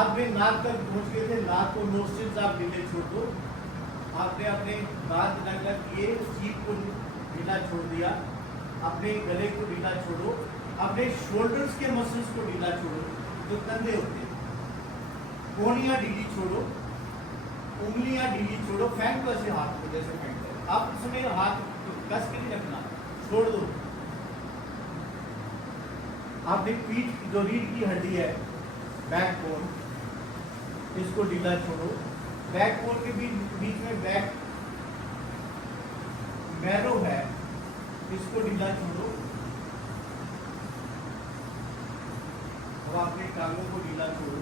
आपने नाक तक पहुंच गए थे, नाक को नोस्ट्रिल्स आप ढीले छोड़ दो। आपने अपने दांत अलग किए, चीफ को ढीला छोड़ दिया, अपने गले को ढीला छोड़ो, अपने शोल्डर्स के मसल्स को ढीला छोड़ो जो कंधे होते हैं, कोहनियां ढीली छोड़ो, उंगलियां ढीली छोड़ो। फेंक दो ऐसे हाथ को जैसे फेंकते हैं आप, उसमें हाथ कस के नहीं रखना, छोड़ दो। आपने पीठ की जो रीढ़ की हड्डी है, बैक बोन, इसको ढीला छोड़ो। बैक बोन के बीच में बैक मैरो है, इसको ढीला छोड़ो। अब आपने टांगों को ढीला छोड़ो,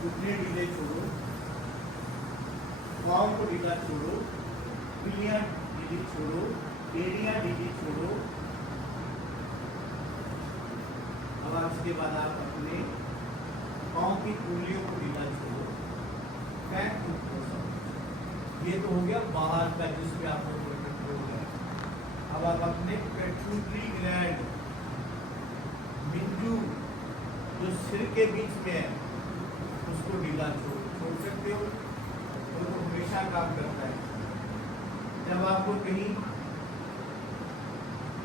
घुटने ढीले छोड़ो, पाँव को ढीला छोड़ो, उंगलियां ढीली छोड़ो, एड़ियां ढीली छोड़ो। अब इसके बाद आप अपने पाँव की उंगलियों को ढीला छोड़ो, पैर को खोलो। ये तो हो गया बाहर का जिसमें आपको कंट्रोल है। अब आप अपने पेट्यूटरी ग्लैंड, बिंदु जो सिर के बीच में है, उसको ढीला छोड़ सकते हो, और वो हमेशा काम करता है। जब आपको कहीं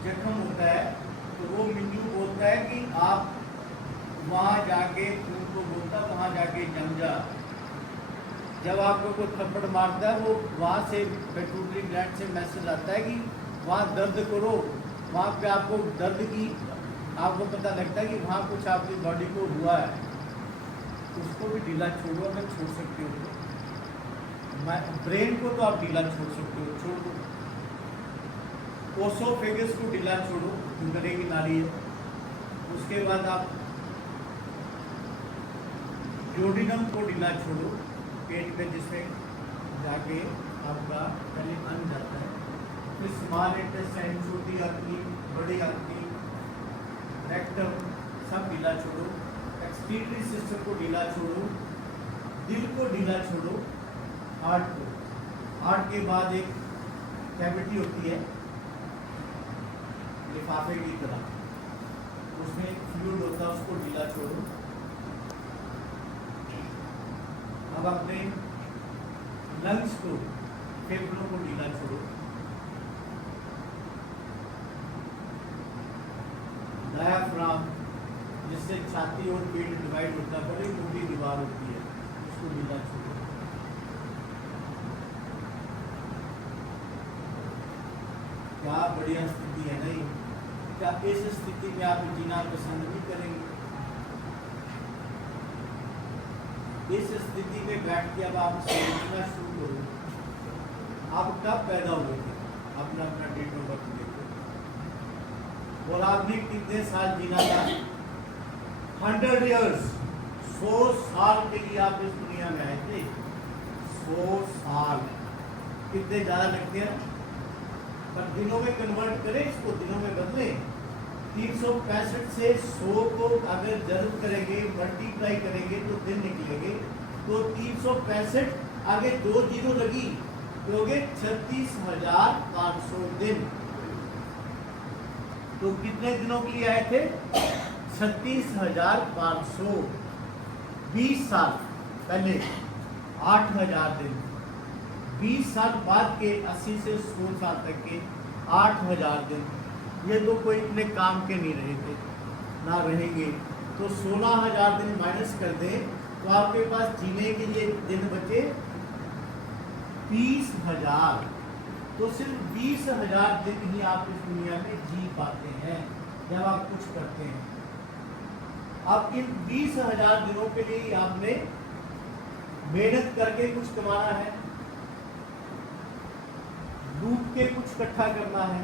जख्म होता है तो वो बिंदु बोलता है कि आप वहां जाके, खून को बोलता वहां जाके जम जा। जब आपको कोई थप्पड़ मारता है, वो वहां से पेट्यूटरी ग्लैंड से मैसेज आता है कि वहाँ दर्द करो। वहाँ पे आपको दर्द की आपको पता लगता है कि वहाँ कुछ आपकी बॉडी को हुआ है, उसको भी ढीला छोड़ो अगर छोड़ सकते हो। ब्रेन को तो आप ढीला छोड़ सकते हो, छोड़ दो। ओसोफेगस को ढीला छोड़ो, गले की नाली है। उसके बाद आप ड्यूोडेनम को ढीला छोड़ो, पेट पे जिसमें जाके आपका पहले अन्न जाता है। फिर स्मॉल इंटेस्टाइन, छोटी आंतड़ी, बड़ी आंतड़ी, रेक्टम, सब ढीला छोड़ो। एक्सक्रीटरी सिस्टम को ढीला छोड़ो, दिल को ढीला छोड़ो, हार्ट को। हार्ट के बाद एक कैविटी होती है लिफाफे की तरह, उसमें फ्लूइड होता है, उसको ढीला छोड़ो। अब अपने लंग्स को, फेफड़ों को ढीला छोड़ो। डायाफ्राम, जिससे छाती और पेट डिवाइड होता है, बड़ी मोटी दीवार होती है, उसको ढीला छोड़ो। क्या बढ़िया स्थिति है नहीं? क्या इस स्थिति में आप जीना पसंद नहीं करेंगे? इस स्थिति में बैठ के अब आप सोचना शुरू करो, आप कब पैदा हुए थे, अपना अपना डेट ऑफ बर्थ देखो, और आपने कितने साल जीना था? 100 years, 100 साल के लिए आप इस दुनिया में आए थे। 100 साल कितने ज्यादा लगते हैं, पर दिनों में कन्वर्ट करें इसको, दिनों में बदले। 365 से 100 को अगर जरूर करेंगे, मल्टीप्लाई करेंगे तो दिन निकलेंगे। तो 365 आगे 2 जीरो लगी तो हो गए 36,500 दिन। तो कितने दिनों के लिए आए थे? 36,500। 20 साल पहले 8,000 दिन, 20 साल बाद के 80 से 100 साल तक के 8,000 दिन। ये तो कोई इतने काम के नहीं रहे थे, ना रहेंगे। तो 16,000 दिन माइनस कर दें तो आपके पास जीने के लिए दिन बचे 30,000। तो सिर्फ 20,000 दिन ही आप इस दुनिया में जी पाते हैं जब आप कुछ करते हैं। अब इन 20,000 दिनों के लिए आपने मेहनत करके कुछ कमाना है, लूट के कुछ इकट्ठा करना है,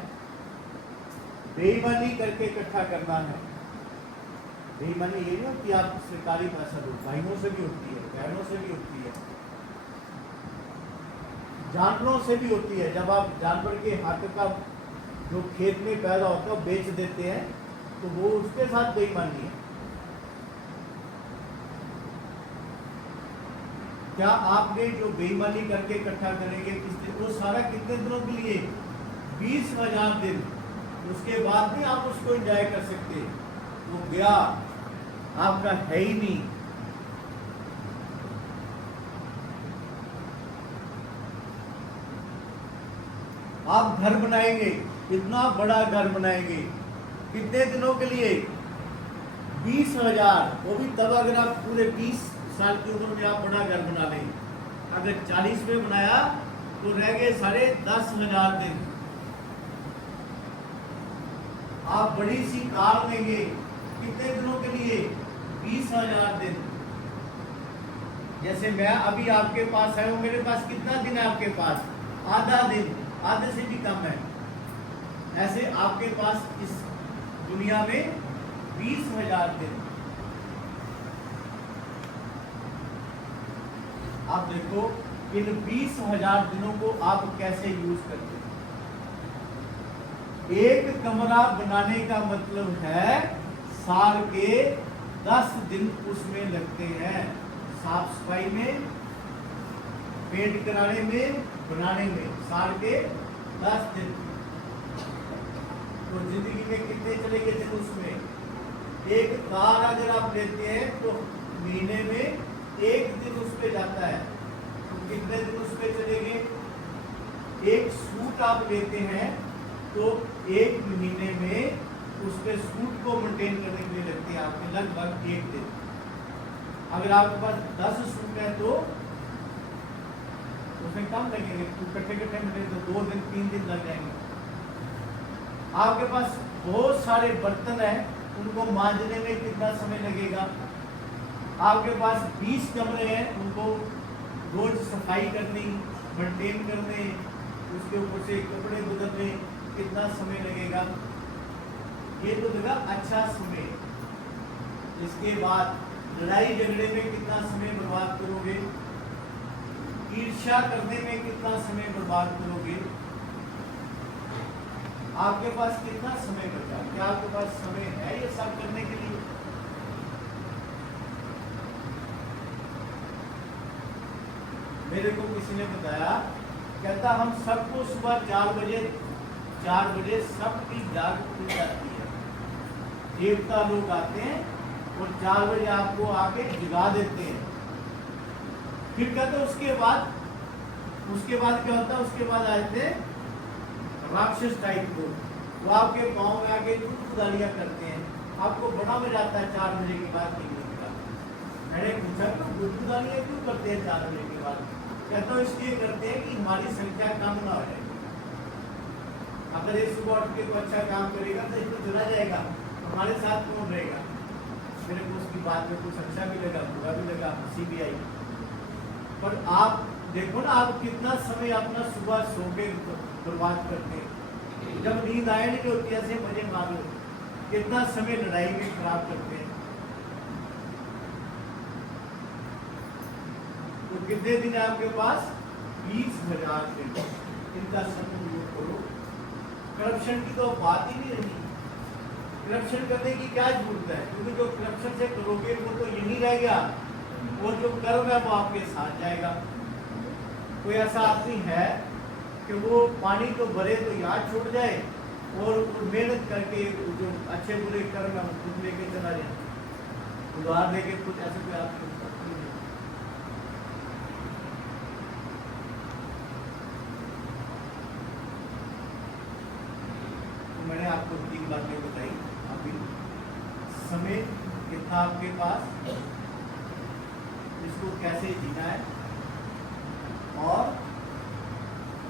बेईमानी करके इकट्ठा करना है। बेईमानी ये नहीं कि आप सरकारी पैसा दो, भाइयों से भी होती है, बहनों से भी होती है, जानवरों से भी होती है। जब आप जानवर के हक का जो खेत में पैदा होता है बेच देते हैं तो वो उसके साथ बेईमानी है। क्या आपने जो बेईमानी करके इकट्ठा करेंगे किस दिन, वो सारा कितने दिनों के लिए? 20,000 दिन। उसके बाद भी आप उसको एंजॉय कर सकते, वो गया, आपका है ही नहीं। आप घर बनाएंगे, इतना बड़ा घर बनाएंगे, कितने दिनों के लिए? 20,000। वो भी तब अगर आप पूरे 20 साल की उम्र में आप बड़ा घर बना लें। अगर 40 में बनाया तो रह गए 10,500 दिन। आप बड़ी सी कार लेंगे, कितने दिनों के लिए? 20,000 दिन। जैसे मैं अभी आपके पास आया हूं, मेरे पास कितना दिन है आपके पास? आधा दिन, आधे से भी कम है। ऐसे आपके पास इस दुनिया में 20,000 दिन। आप देखो इन 20,000 दिनों को आप कैसे यूज करते हैं। एक कमरा बनाने का मतलब है साल के 10 दिन उसमें लगते हैं, साफ सफाई में, पेंट कराने में, बनाने में, साल के 10 दिन। तो जिंदगी में कितने चलेंगे दिन उसमें? एक कार अगर आप लेते हैं तो महीने में 1 दिन उस पे जाता है, तो कितने दिन उस पे चलेंगे? एक सूट आप लेते हैं तो 1 महीने में उस पे सूट को मेंटेन करने के लिए लगते हैं आपके लगभग 1 दिन। अगर आपके पास 10 सूट है तो उसमें कम लगेंगे, इकट्ठे मिलेंगे तो 2 दिन 3 दिन लग जाएंगे। आपके पास बहुत सारे बर्तन हैं, उनको मांजने में कितना समय लगेगा? आपके पास 20 कमरे हैं, उनको रोज सफाई करनी, मेंटेन करने, उसके ऊपर से कपड़े बदलने, कितना समय लगेगा? ये तो लगा अच्छा समय। इसके बाद लड़ाई झगड़े में कितना समय बर्बाद करोगे? ईर्ष्या करने में कितना समय बर्बाद करोगे? आपके पास कितना समय बचा? क्या आपके पास समय है ये सब करने के लिए? मेरे को किसी ने बताया, कहता हम सबको सुबह 4 बजे सबकी जाग खुल जाती है, देवता लोग आते हैं और 4 बजे आपको आके जगा देते हैं। फिर कहते उसके बाद क्या होता है? उसके बाद आते हैं राक्षस टाइप को, वो आपके पाँव में आके खुदालियां करते हैं, आपको बड़ा मजा आता है 4 बजे के बाद निकलने के बाद। मैंने पूछा तो खुदालियां क्यों करते हैं 4 बजे के बाद? कहता हूँ इसलिए करते हैं कि हमारी संख्या कम ना हो जाए। अगर ये सुबह उठ के तो अच्छा काम करेगा तो इसको चला जाएगा, हमारे साथ कौन रहेगा? मेरे को उसकी बात में कुछ अच्छा भी लगा, बुरा भी लगा, हंसी भी आई। पर आप देखो ना, आप कितना समय अपना सुबह सो के बर्बाद करते हैं। जब नींद आए नहीं होती ऐसे मजे मार लो, कितना समय लड़ाई में खराब करते हैं। तो कितने दिन है आपके पास? 20,000 दिन। इनका सदुपयोग करो। करप्शन की तो बात ही नहीं रही। करप्शन करने की क्या जरूरत है? क्योंकि जो करप्शन से करोगे वो तो यही रहेगा, और जो कर्म है वो आपके साथ जाएगा। कोई ऐसा आदमी है कि वो पानी तो भरे तो याद छूट जाए, और मेहनत करके जो अच्छे बुरे कर्म है वो खुद लेके चला जाए। उधार लेके कुछ ऐसे कोई आदमी नहीं। तो मैंने आपको 3 बातें बताई। अभी समय कितना आपके पास, इसको कैसे जीना है, और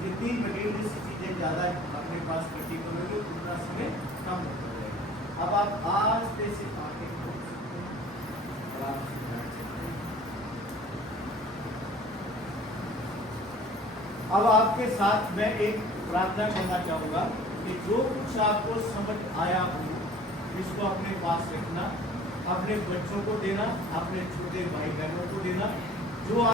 जितनी मटेरियल चीजें ज्यादा अपने पास इकट्ठी करोगे उतना समय कम होता जाएगा। अब आप आस्ते से आगे खोल सकते हैं, आराम से बैठ सकते हैं। अब आपके साथ मैं एक प्रार्थना करना चाहूंगा कि जो कुछ आपको समझ आया हो इसको अपने पास रखना, अपने बच्चों को देना, अपने छोटे भाई बहनों को देना। जो